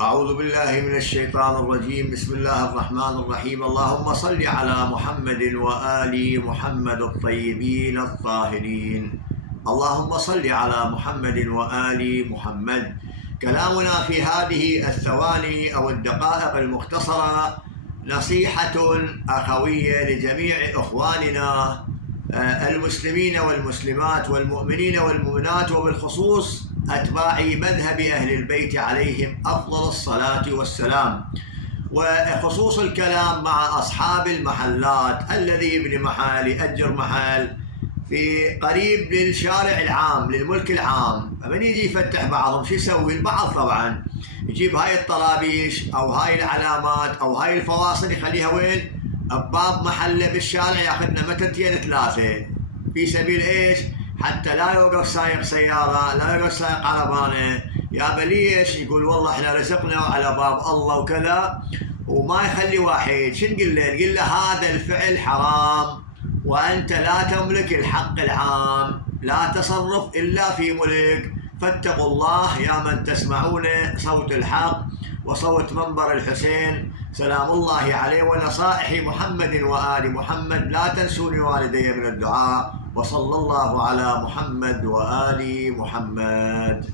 أعوذ بالله من الشيطان الرجيم. بسم الله الرحمن الرحيم. اللهم صل على محمد وآل محمد الطيبين الطاهرين. اللهم صل على محمد وآل محمد. كلامنا في هذه الثواني أو الدقائق المختصرة نصيحة أخوية لجميع إخواننا المسلمين والمسلمات والمؤمنين والمؤمنات، وبالخصوص أتباع مذهب أهل البيت عليهم أفضل الصلاة والسلام، وخصوص الكلام مع أصحاب المحلات. الذي يبني محل يأجر محل في قريب للشارع العام للملك العام، من يجي يفتح بعضهم شو يسوي؟ البعض طبعا يجيب هاي الطرابيش أو هاي العلامات أو هاي الفواصل يخليها وين؟ بباب محله بالشارع، ياخذنا مترتين ثلاثة في سبيل ايش؟ حتى لا يوقف سايق سيارة، لا يوقف سايق عربانة. يا بليش يقول والله احنا رزقنا على باب الله وكذا، وما يخلي واحد. شو نقول له؟ نقول له هذا الفعل حرام، وأنت لا تملك الحق العام، لا تصرف إلا في ملك. فاتقوا الله يا من تسمعون صوت الحق وصوت منبر الحسين سلام الله عليه ونصائح محمد وآل محمد. لا تنسوني والدي من الدعاء، وصلى الله على محمد وآل محمد.